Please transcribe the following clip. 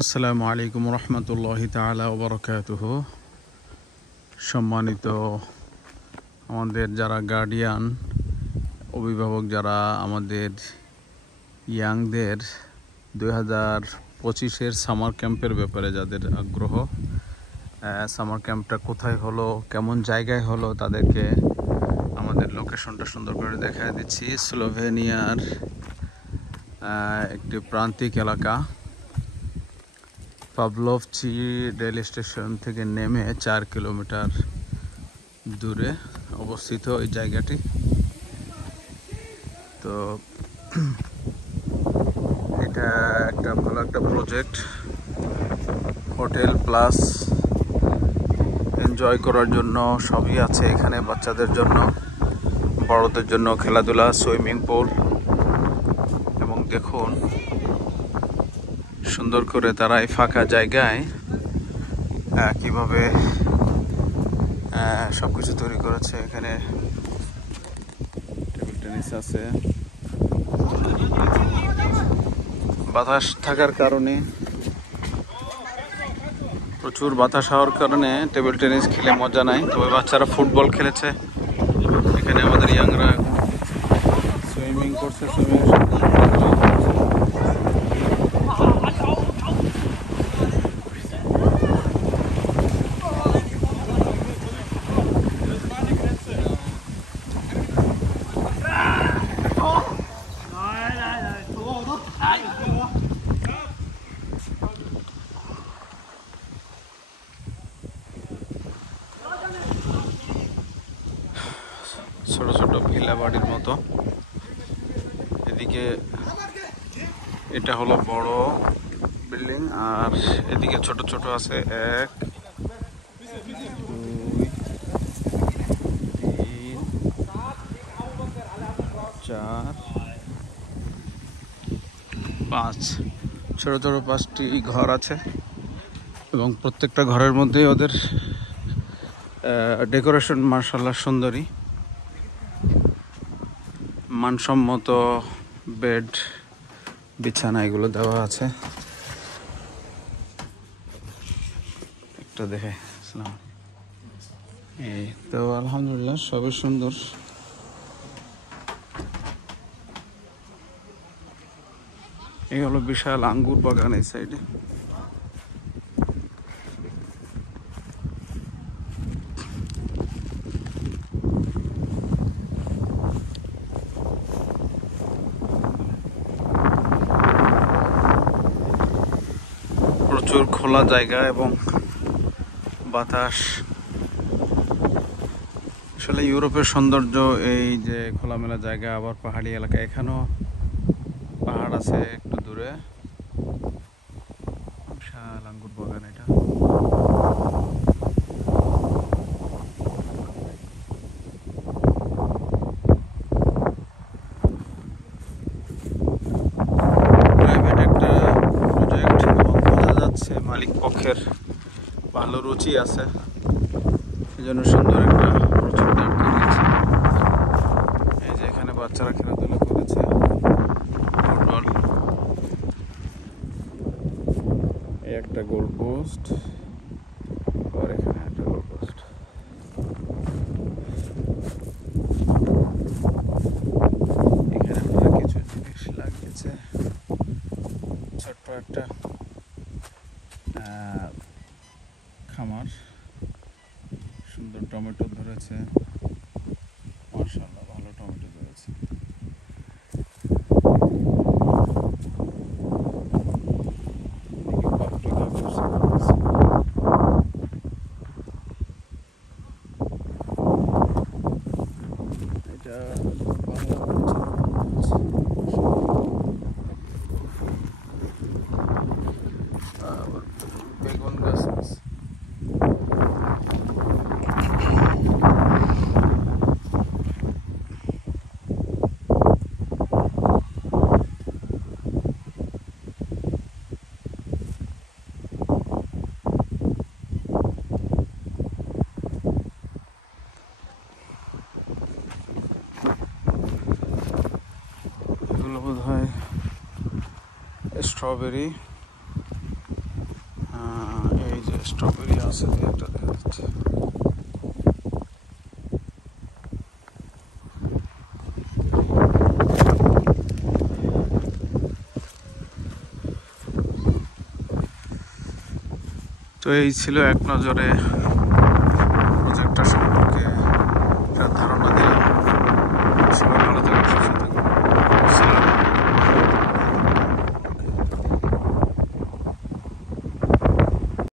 আসসালামু আলাইকুম রহমতুল্লাহি তাআলা ওয়া বারাকাতুহু। সম্মানিত আমাদের যারা গার্ডিয়ান, অভিভাবক, যারা আমাদের ইয়াংদের 2025-এর সামার ক্যাম্পের ব্যাপারে যাদের আগ্রহ, সামার ক্যাম্পটা কোথায় হলো, কেমন জায়গায় হলো, তাদেরকে আমাদের লোকেশনটা সুন্দর করে দেখায় দিচ্ছি। স্লোভেনিয়ার একটি প্রান্তিক এলাকা, পাভলোভচি রেল স্টেশন থেকে নেমে 4 কিলোমিটার দূরে অবস্থিত এই জায়গাটি। তো এটা একটা ভালো একটা প্রজেক্ট, হোটেল প্লাস এনজয় করার জন্য সবই আছে এখানে। বাচ্চাদের জন্য, বড়দের জন্য খেলাধুলা, সুইমিং পুল, এবং দেখুন সুন্দর করে তারা এই ফাঁকা জায়গায় কিভাবে সবকিছু তৈরি করেছে। এখানে টেবিল টেনিস আছে। বাতাস থাকার কারণে, প্রচুর বাতাস হওয়ার কারণে টেবিল টেনিস খেলে মজা নাই, তবে বাচ্চারা ফুটবল খেলেছে। এখানে আমাদের ইয়াংরা সুইমিং করছে। ছোট ছোট ভিলা বাড়ির মতো। এদিকে এটা হলো বড় বিল্ডিং, আর এদিকে ছোট ছোট আছে 1 2 3 4 5 ছোট ছোট 5টি ঘর আছে, এবং প্রত্যেকটা ঘরের মধ্যেই ওদের ডেকোরেশন মাশাআল্লাহ সুন্দরী। মানসম্মত বেড, বিছানা এগুলো দেওয়া আছে। একটা দেখে এই তো আলহামদুলিল্লাহ সবই সুন্দর। এই হলো বিশাল আঙ্গুর বাগান এই সাইডে। প্রচুর খোলা জায়গা এবং বাতাস। আসলে ইউরোপের সৌন্দর্য এই যে খোলামেলা জায়গা, আবার পাহাড়ি এলাকা। এখানেও পাহাড় আছে একটু দূরে। বিশাল আঙ্গুর বাগান এটা। প্রাইভেট একটা প্রজেক্ট, এবং বোঝা যাচ্ছে মালিক পক্ষের ভালো রুচি আছে, এই জন্য সুন্দর একটা প্রজেক্ট দাঁড় করিয়েছে। এই যে এখানে বাচ্চারা খেলাধুলা করেছে, ফুটবল। এই একটা গোল পোস্ট, আর এখানে একটা গোল পোস্ট। এখানে আপনারা কিছু জিনিস লাগিয়েছে। ছোট্ট একটা খামার, সুন্দর টমেটো ধরেছে, মাশাআল্লাহ ভালো টমেটো ধরেছে। এটা বেগুন গাছ আছে। এগুলো বোধ হয় স্ট্রবেরি। স্ট্রবেরি আছে, একটা দেখা যাচ্ছে। তো এই ছিল এক নজরে